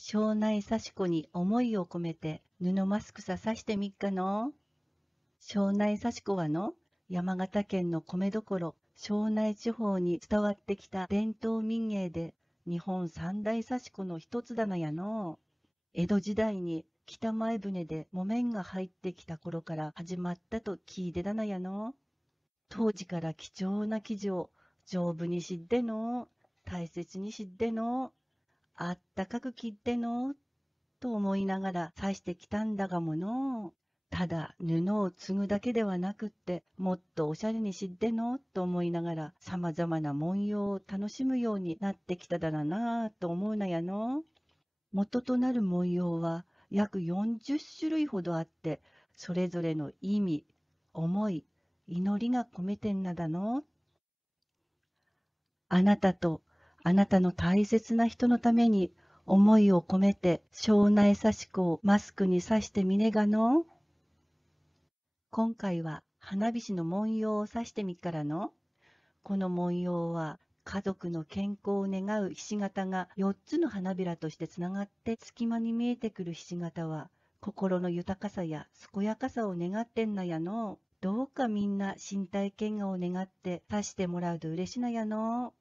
庄内刺し子に思いを込めて布マスクさ刺してみっかの。庄内刺し子はの、山形県の米どころ、庄内地方に伝わってきた伝統民芸で、日本三大刺し子の一つだなやの。江戸時代に北前船で木綿が入ってきた頃から始まったと聞いてだなやの。当時から貴重な生地を丈夫にしっての、大切にしっての、あったかく切っての、と思いながら刺してきたんだがもの。ただ布を継ぐだけではなくって、もっとおしゃれにしっての、と思いながら様々な文様を楽しむようになってきただらなぁと思うなやの。元となる文様は約40種類ほどあって、それぞれの意味、思い、祈りが込めてんなだの。あなたとあなたの大切な人のために思いを込めて庄内刺し子をマスクに刺してみねがの。今回は花火師の文様を刺してみっからの。この文様は家族の健康を願うひし形が4つの花びらとしてつながって隙間に見えてくるひし形は心の豊かさや健やかさを願ってんなやの。どうかみんな身体健康を願って刺してもらうと嬉しなやの。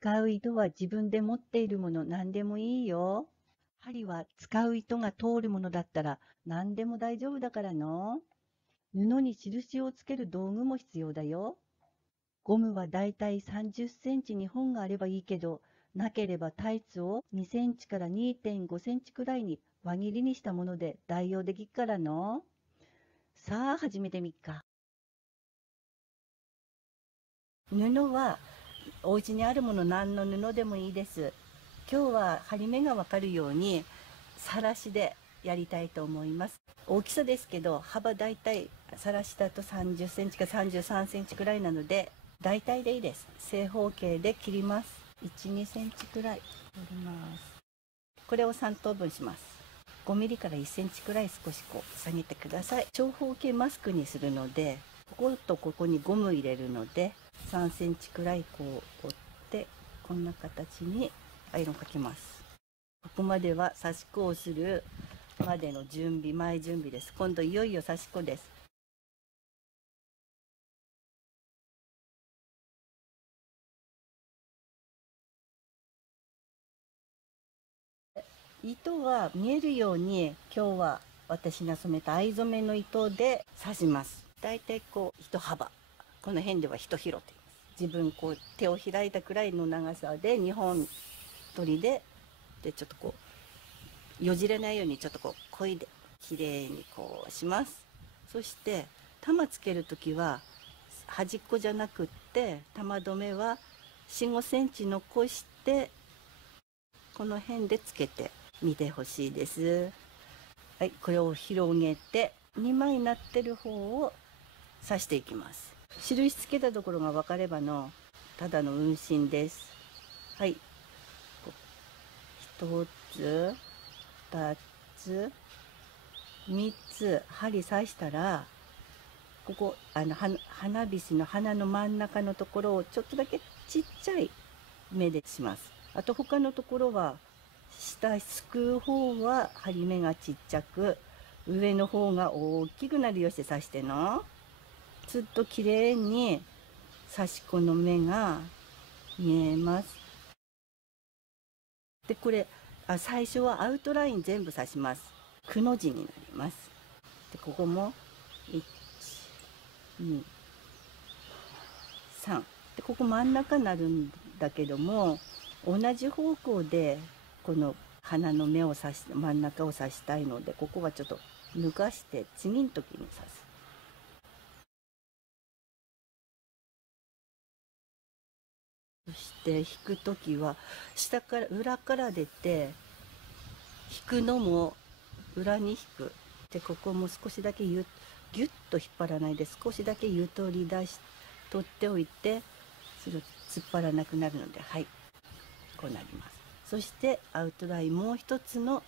使う糸は自分で持っているもの何でもいいよ。針は使う糸が通るものだったら何でも大丈夫だからの。布に印をつける道具も必要だよ。ゴムはだいたい30センチ2本があればいいけど、なければタイツを2センチから2.5センチくらいに輪切りにしたもので代用できっからの。さあ始めてみっか。布はお家にあるもの何の布でもいいです。今日は針目がわかるようにさらしでやりたいと思います。大きさですけど幅だいたいさらしだと30センチか33センチくらいなので大体でいいです。正方形で切ります。1、2センチくらい折ります。これを3等分します。5ミリから1センチくらい少しこう下げてください。長方形マスクにするので、こことここにゴム入れるので3センチくらいこう折ってこんな形にアイロンかけます。ここまでは刺し子をするまでの準備、前準備です。今度いよいよ刺し子です。糸は見えるように今日は私が染めた藍染めの糸で刺します。だいたいこう一幅、この辺では一広と言います。自分こう手を開いたくらいの長さで2本取りでちょっとこうよじれないようにちょっとこうこいできれいにこうします。そして玉つける時は端っこじゃなくって玉留めは4、5センチ残してこの辺でつけてみてほしいです。はい、これを広げて2枚になってる方を刺していきます。印つけたところが分かればのただの運針です。はい、1つ2つ3つ針刺したらここ花火師の花の真ん中のところをちょっとだけちっちゃい目でします。あと他のところは下すくう方は針目がちっちゃく上の方が大きくなるようにして刺しての。ずっときれいに刺し子の目が見えます。でこれ最初はアウトライン全部刺します。くの字になります。でここも1、2、3でここ真ん中になるんだけども同じ方向でこの花の目を刺し真ん中を刺したいので、ここはちょっと抜かして次の時に刺す。そして引く時は下から裏から出て、引くのも裏に引く。でここも少しだけギュッと引っ張らないで、少しだけ取っておいて、それを突っ張らなくなるので、はい、こうなります。そしてアウトラインもう一つの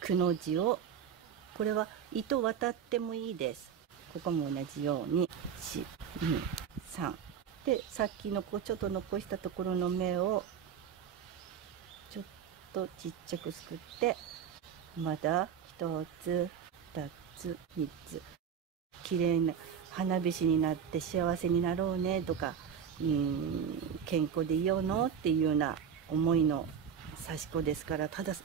くの字を、これは糸渡ってもいいです。ここも同じように123で、さっきのちょっと残したところの目をちょっとちっちゃくすくって、まだ1つ2つ3つ、きれいな花火師になって幸せになろうねとか、健康でいようのっていうような思いの刺し子ですから、ただ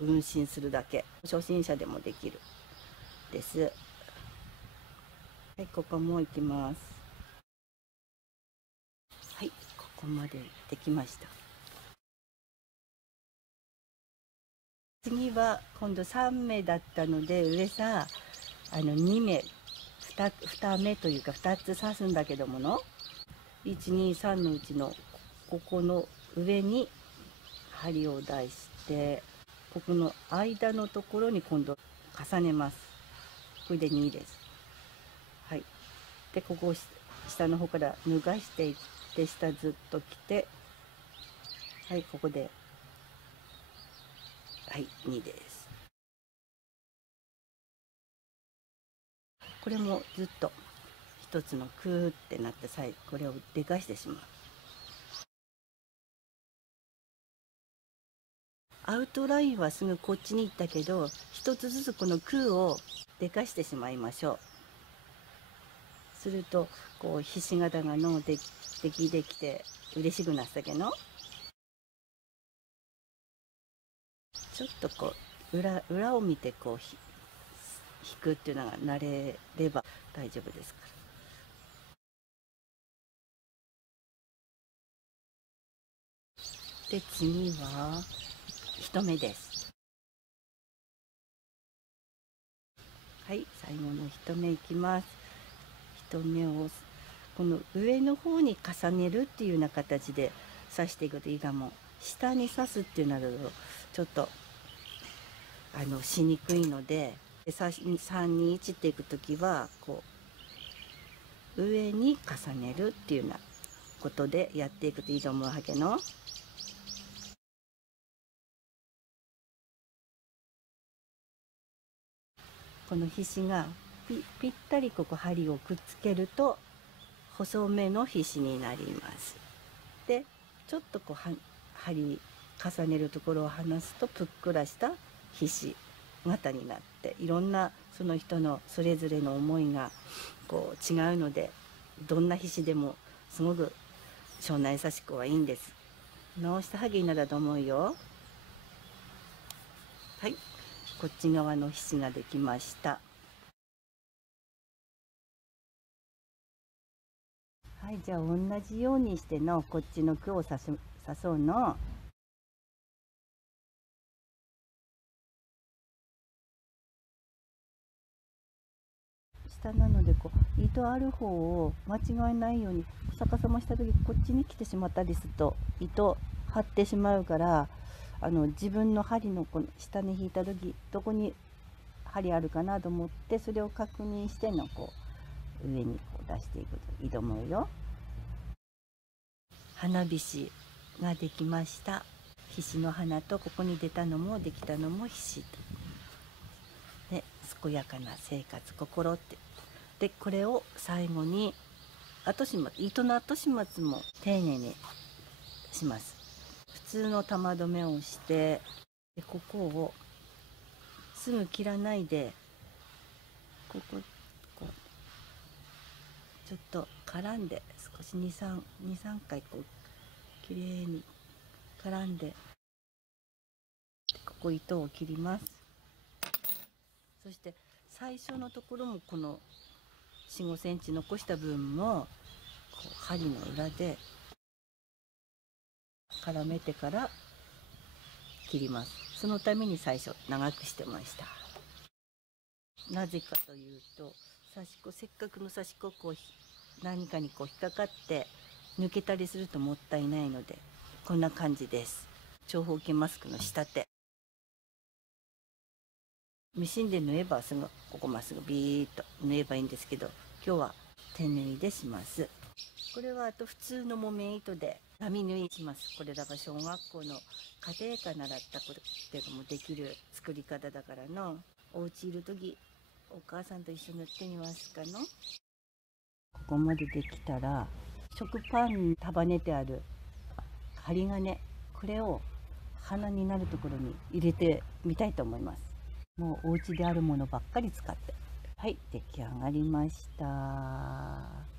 運針するだけ、初心者でもできるです。はい、ここもいきます。はい、ここまでできました。次は今度3目だったので、上さ2目 2目というか2つ刺すんだけどもの、123のうちのここの上に針を出して、ここの間のところに今度重ねます。これで2です。はい、でここを下の方から脱がしていって、下ずっと来て、はい、ここではい2です。これもずっと一つのクーってなって最後これをでかしてしまう。アウトラインはすぐこっちに行ったけど、一つずつこのクーをでかしてしまいましょう。するとこうひし形がのできて嬉しくなったけど、ちょっとこう裏を見てこう引くっていうのが慣れれば大丈夫ですから。で次は1目です。はい、最後の1目いきます。1目をこの上の方に重ねるっていうような形で刺していくといいかも。下に刺すっていうのはちょっとしにくいので、321っていく時はこう上に重ねるっていうようなことでやっていくといいと思うわけの。このひしがぴったりここ針をくっつけると細めのひしになります。でちょっとこう針重ねるところを離すとぷっくらしたひし形になって、いろんなその人のそれぞれの思いがこう違うので、どんなひしでもすごく庄内刺し子はいいんです。直したはぎになると思うよ。はい、こっち側のひしができました。はい、じゃあ同じようにしてのこっちの句を刺そうの。下なのでこう糸ある方を間違えないように逆さました時こっちに来てしまったりすると糸張ってしまうから、自分の針のこの下に引いた時どこに針あるかなと思って、それを確認してのこう上にこう出していくといいと思うよ。花火師ができました。ひしの花とここに出たのもできたのもひしで、健やかな生活心って。でこれを最後に糸の後始末も丁寧にします。普通の玉留めをして、でここをすぐ切らないで、こうちょっと絡んで少し23回こうきれいに絡んで、ここ糸を切ります。そして最初のところもこの4、5センチ残した分もこう針の裏で絡めてから切ります。そのために最初長くしてました。なぜかというと、せっかくの刺し子何かに引っかかって抜けたりするともったいないので、こんな感じです。長方形マスクの仕立て。ミシンで縫えばここまっすぐビーッと縫えばいいんですけど、今日は手縫いでします。これはあと普通の木綿糸で並縫いします。これだから小学校の家庭科習ったことっていうかもできる作り方だからの。お家いる時お母さんと一緒に縫ってみますかの。ここまでできたら食パンに束ねてある針金、これを花になるところに入れてみたいと思います。もうお家であるものばっかり使って。はい、出来上がりました。